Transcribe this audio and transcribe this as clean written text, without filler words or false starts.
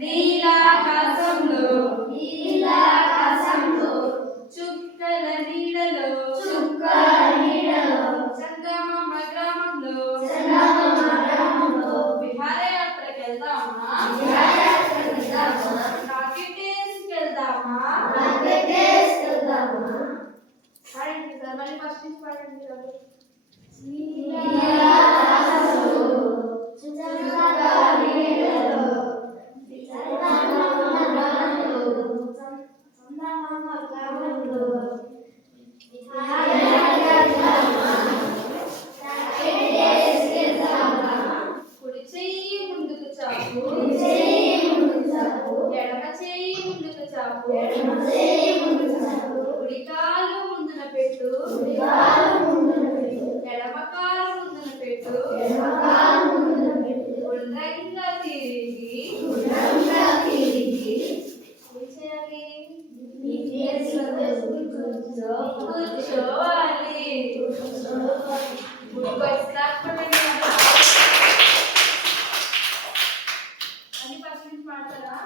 నీలాకాశంలో నీలాకాశంలో చుక్కల నీడలో చందమామ గ్రామంలో విహారయాత్రకు వెళ్దామా? రాకెట్ వేసుకెళ్దామా? పాడండి సార్, మళ్ళీ ఫస్ట్ నుంచి పాడండి సార్. కుడి చెయ్యి ముందుకు చాపు, ఎడమ చెయ్యి ముందుకు చాపు, కుడి కాలు ముందున పెట్టు, ఎడమ కాలు ముందున పెట్టు, గుండ్రంగా తిరిగి ఏం చేయాలి? కూర్చోవాలి. అన్ని ఫస్ట్ నుంచి పాడతారా?